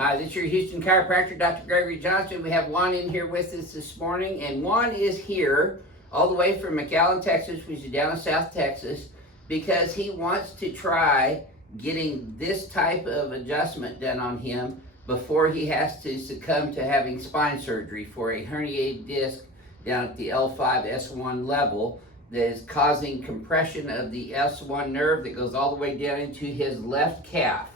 Hi, this is your Houston chiropractor, Dr. Gregory Johnson. We have Juan in here with us this morning, and Juan is here all the way from McAllen, Texas, which is down in South Texas, because he wants to try getting this type of adjustment done on him before he has to succumb to having spine surgery for a herniated disc down at the L5, S1 level that is causing compression of the S1 nerve that goes all the way down into his left calf.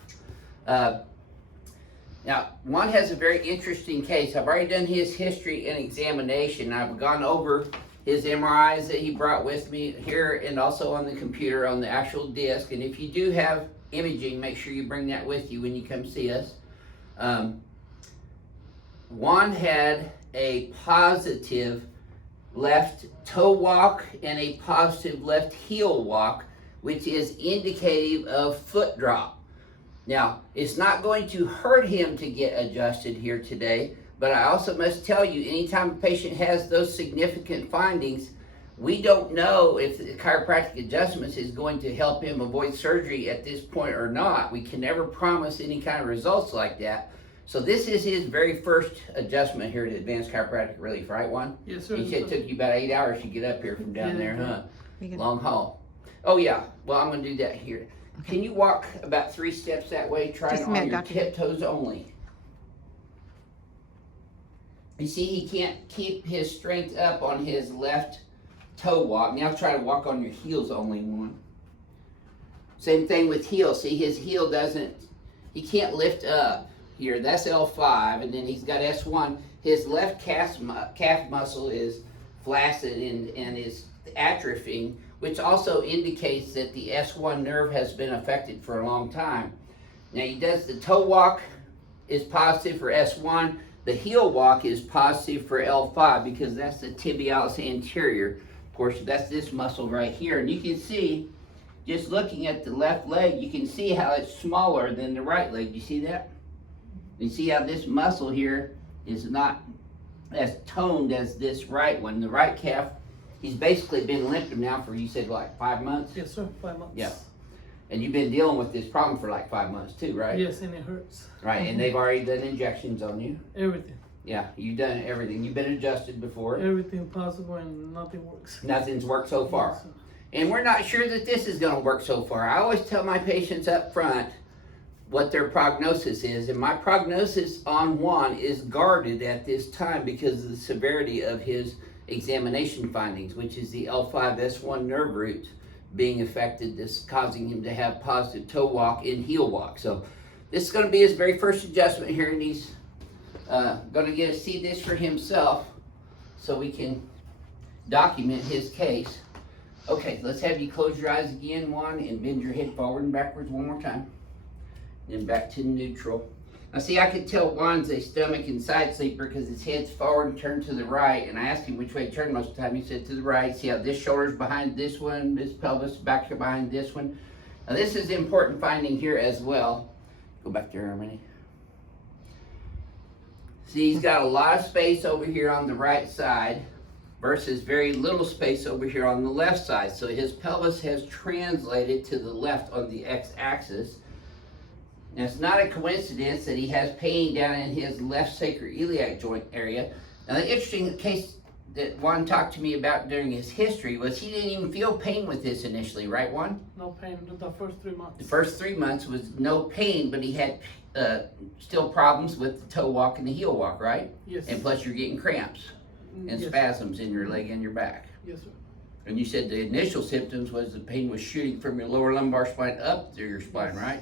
Now, Juan has a very interesting case. I've already done his history and examination. I've gone over his MRIs that he brought with me here and also on the computer on the actual disc. And if you do have imaging, make sure you bring that with you when you come see us. Juan had a positive left toe walk and a positive left heel walk, which is indicative of foot drop. Now, it's not going to hurt him to get adjusted here today, but I also must tell you, anytime a patient has those significant findings, we don't know if the chiropractic adjustments is going to help him avoid surgery at this point or not. We can never promise any kind of results like that. So this is his very first adjustment here at Advanced Chiropractic Relief, right, Juan? Yes, sir. You said it took you about 8 hours to get up here from down there, huh? Can... Long haul. Oh yeah, well I'm gonna do that here. Okay. Can you walk about 3 steps that way? Try it on your tiptoes only. You see, he can't keep his strength up on his left toe walk. Now try to walk on your heels only, one. Same thing with heel. See, his heel doesn't, he can't lift up here. That's L5, and then he's got S1. His left calf muscle is flaccid and is atrophying, which also indicates that the S1 nerve has been affected for a long time. Now he does the toe walk is positive for S1. The heel walk is positive for L5 because that's the tibialis anterior portion. That's this muscle right here. And you can see, just looking at the left leg, you can see how it's smaller than the right leg. You see that? You see how this muscle here is not as toned as this right one. The right calf, he's basically been limping now for, you said, like 5 months? Yes, sir, 5 months. Yeah. And you've been dealing with this problem for like 5 months too, right? Yes, and it hurts. Right, and they've already done injections on you? Everything. Yeah, you've done everything. You've been adjusted before? Everything possible and nothing works. Nothing's worked so far. Yes, and we're not sure that this is going to work so far. I always tell my patients up front what their prognosis is, and my prognosis on Juan is guarded at this time because of the severity of his examination findings, which is the L5-S1 nerve root being affected, this causing him to have positive toe walk and heel walk. So this is going to be his very first adjustment here, and he's going to get to see this for himself so we can document his case. Okay, let's have you close your eyes again, Juan, and bend your head forward and backwards one more time. Then back to neutral. Now see, I could tell Juan's a stomach and side sleeper because his head's forward and turned to the right, and I asked him which way he turned most of the time. He said to the right. See how this shoulder's behind this one, this pelvis back here behind this one. Now this is an important finding here as well. Go back there, Harmony. See, he's got a lot of space over here on the right side versus very little space over here on the left side. So his pelvis has translated to the left on the x-axis. Now, it's not a coincidence that he has pain down in his left sacroiliac joint area. Now, the interesting case that Juan talked to me about during his history was he didn't even feel pain with this initially, right, Juan? No pain the first 3 months. The first 3 months was no pain, but he had still problems with the toe walk and the heel walk, right? Yes. And plus you're getting cramps and yes. spasms in your leg and your back. Yes, sir. And you said the initial symptoms was the pain was shooting from your lower lumbar spine up through your spine, right?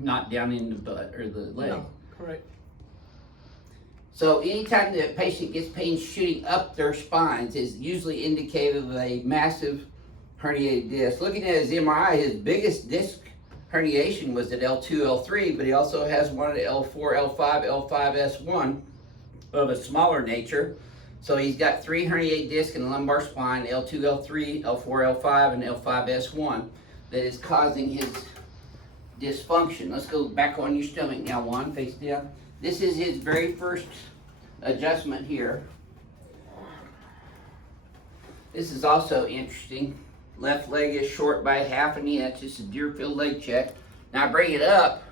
Not down in the butt or the leg. No, correct. So anytime the patient gets pain shooting up their spines is usually indicative of a massive herniated disc. Looking at his MRI, his biggest disc herniation was at L2, L3, but he also has one at L4, L5, L5-S1 of a smaller nature. So he's got 3 herniated discs in the lumbar spine, L2, L3, L4, L5, and L5-S1 that is causing his dysfunction. Let's go back on your stomach now, Juan, face down. This is his very first adjustment here. This is also interesting. Left leg is short by 1/2 inch. That's just a Deerfield leg check. Now I bring it up.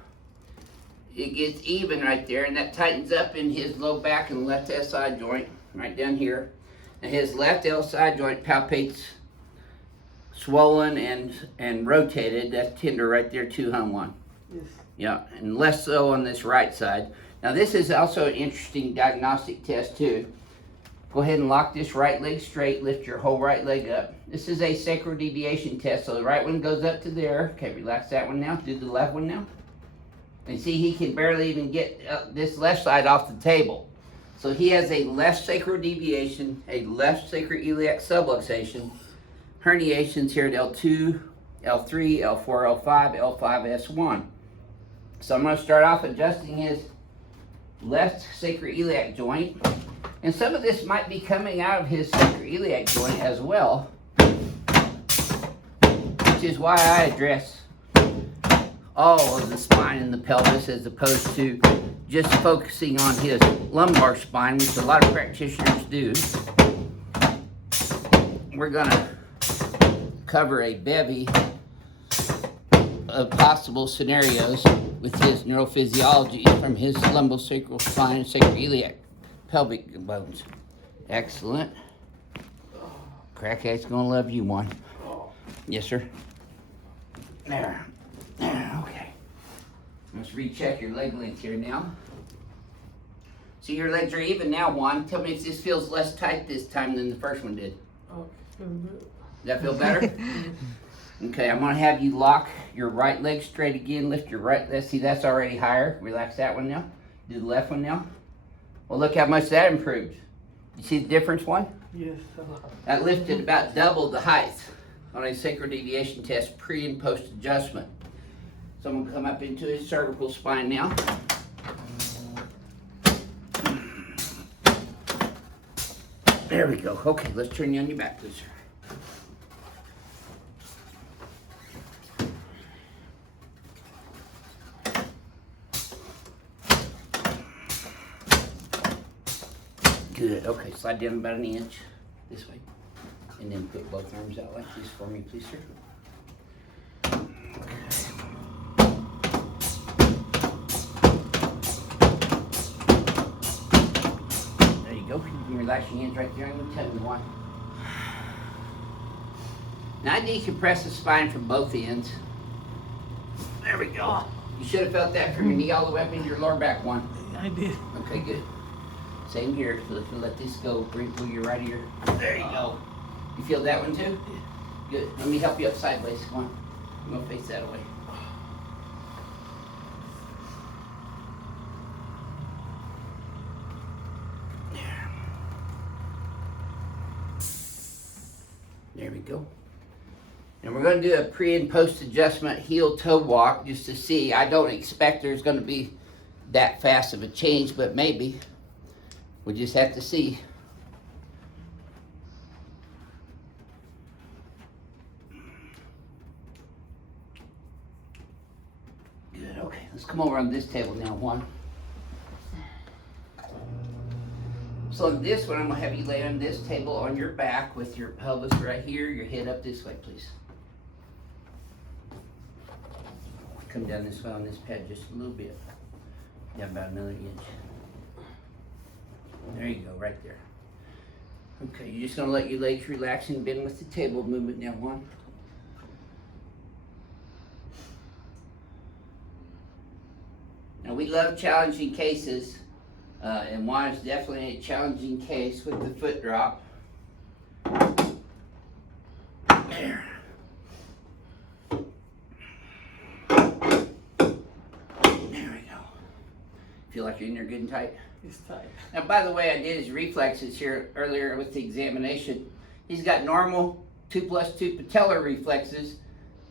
it gets even right there, and that tightens up in his low back and left SI joint, right down here. And his left SI joint palpates swollen and rotated. That's tender right there too, huh, Juan? Yes. Yeah, and less so on this right side. Now this is also an interesting diagnostic test too. Go ahead and lock this right leg straight, lift your whole right leg up. This is a sacral deviation test, so the right one goes up to there. Okay, relax that one now, do the left one now. And see, he can barely even get this left side off the table. So he has a left sacral deviation, a left sacroiliac subluxation, herniations here at L2, L3, L4, L5, L5, S1. So I'm going to start off adjusting his left sacroiliac joint. And some of this might be coming out of his sacroiliac joint as well, which is why I address all of the spine and the pelvis as opposed to just focusing on his lumbar spine, which a lot of practitioners do. We're going to cover a bevy of possible scenarios with his neurophysiology from his lumbosacral spine and sacroiliac pelvic bones. Excellent. Crackhead's gonna love you, one. Yes, sir. There. Okay. Let's recheck your leg length here now. See, your legs are even now, Juan. Tell me if this feels less tight this time than the first one did. Okay. Does that feel better? Okay, I'm gonna have you lock your right leg straight again. Lift your right. Let's see, that's already higher. Relax that one now. Do the left one now. Well, look how much that improved. You see the difference, one? Yes. That lifted about double the height on a sacral deviation test pre and post adjustment. So I'm gonna come up into his cervical spine now. There we go. Okay, let's turn you on your back, please, sir. Good. Okay, slide down about an inch this way. And then put both arms out like this for me, please, sir. There you go. You can relax your hands right there on the tummy one. Now I decompress the spine from both ends. There we go. You should have felt that from your knee all the way up into your lower back one. I did. Okay, good. Same here. So if you let this go, wrinkle your right ear. There you go. You feel that one too? Good. Let me help you up sideways. Come on. I'm gonna face that away. There we go. And we're going to do a pre and post adjustment heel toe walk just to see. I don't expect there's going to be that fast of a change, but maybe. We just have to see. Good, okay. Let's come over on this table now, Juan. So on this one, I'm going to have you lay on this table on your back with your pelvis right here, your head up this way, please. Come down this way on this pad just a little bit. Yeah, about another inch. There you go, right there. Okay, you're just going to let your legs relax and bend with the table movement now, Juan. Now, we love challenging cases. And Juan is definitely a challenging case with the foot drop. There. There we go. Feel like you're in there good and tight? It's tight. Now, by the way, I did his reflexes here earlier with the examination. He's got normal 2+2 patellar reflexes,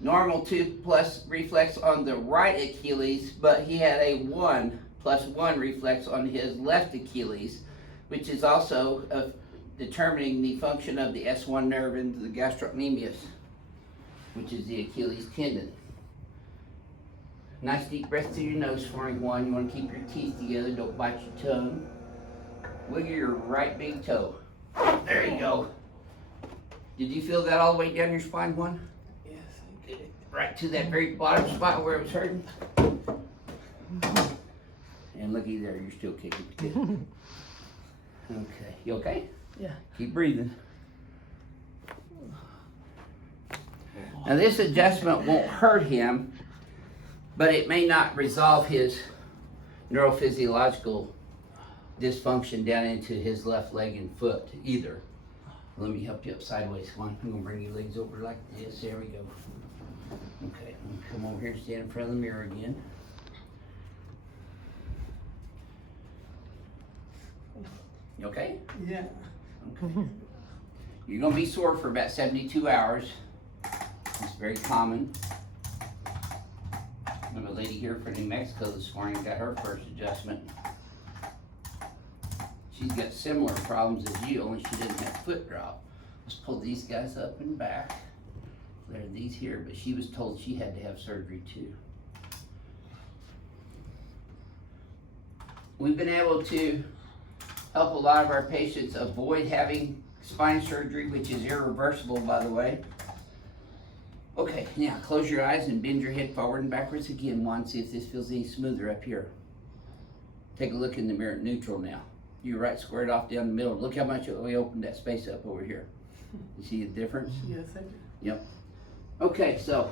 normal 2+ reflex on the right Achilles, but he had a 1+1 reflex on his left Achilles, which is also determining the function of the S1 nerve into the gastrocnemius, which is the Achilles tendon. Nice deep breath through your nose for me, Juan. You want to keep your teeth together, don't bite your tongue. Wiggle your right big toe. There you go. Did you feel that all the way down your spine, Juan? Yes, I did. Right to that very bottom spot where it was hurting? And looky there, you're still kicking. Good. Okay, you okay? Yeah. Keep breathing. Now this adjustment won't hurt him, but it may not resolve his neurophysiological dysfunction down into his left leg and foot either. Let me help you up sideways. Come on, I'm gonna bring your legs over like this. There we go. Okay, come over here and stand in front of the mirror again. You okay? Yeah. Okay. You're gonna be sore for about 72 hours. It's very common. I have a lady here from New Mexico this morning got her first adjustment. She's got similar problems as you, only she didn't have foot drop. Let's pull these guys up and back. There are these here, but she was told she had to have surgery too. We've been able to help a lot of our patients avoid having spine surgery, which is irreversible, by the way. Okay, now close your eyes and bend your head forward and backwards again, Juan. See if this feels any smoother up here. Take a look in the mirror at neutral now. You're right squared off down the middle. Look how much we opened that space up over here. You see the difference? Yes, I do. Yep. Okay, so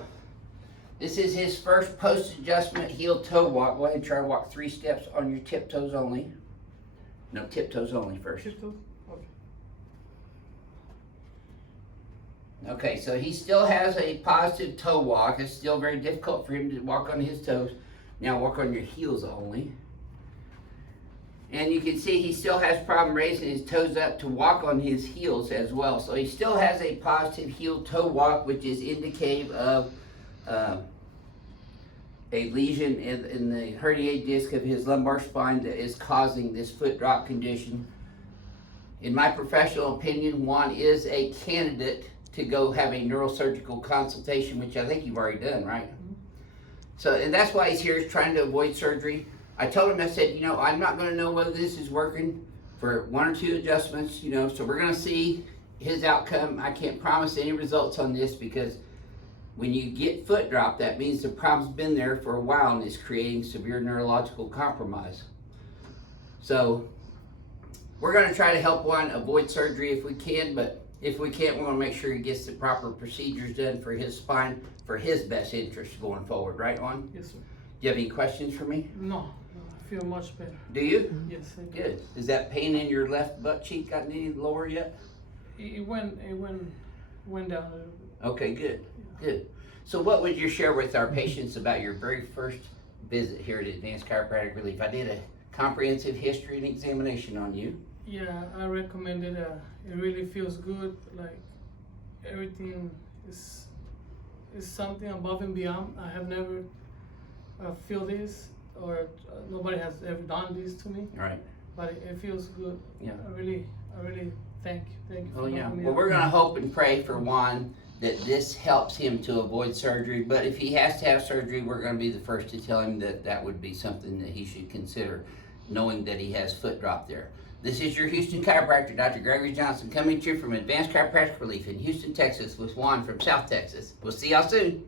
this is his first post-adjustment heel toe walk. Go ahead and try to walk 3 steps on your tiptoes only. No, tiptoes only first. Tiptoes? Okay. Okay, so he still has a positive toe walk. It's still very difficult for him to walk on his toes. Now walk on your heels only. And you can see he still has problem raising his toes up to walk on his heels as well. So he still has a positive heel toe walk, which is indicative of a lesion in the herniated disc of his lumbar spine that is causing this foot drop condition. In my professional opinion, Juan is a candidate to go have a neurosurgical consultation, which I think you've already done, right? Mm-hmm. So, and that's why he's here, is trying to avoid surgery. I told him, I said, you know, I'm not going to know whether this is working for 1 or 2 adjustments, you know, so we're going to see his outcome. I can't promise any results on this because when you get foot drop, that means the problem's been there for a while and is creating severe neurological compromise. So we're going to try to help Juan avoid surgery if we can, but if we can't, we're going to make sure he gets the proper procedures done for his spine for his best interest going forward, right, Juan? Yes, sir. Do you have any questions for me? No, I feel much better. Do you? Yes, I do. Good. Is that pain in your left butt cheek gotten any lower yet? It went down a little bit. Okay, good, good. So what would you share with our patients about your very first visit here at Advanced Chiropractic Relief? I did a comprehensive history and examination on you. Yeah, I recommend it. It really feels good. Like everything is something above and beyond. I have never feel this, or nobody has ever done this to me. Right. But it feels good. Yeah. I really thank you. Oh for yeah. helping me Well, out. we're gonna hope and pray for Juan that this helps him to avoid surgery. But if he has to have surgery, we're gonna be the first to tell him that that would be something that he should consider, knowing that he has foot drop there. This is your Houston chiropractor, Dr. Gregory Johnson, coming to you from Advanced Chiropractic Relief in Houston, Texas, with Juan from South Texas. We'll see y'all soon.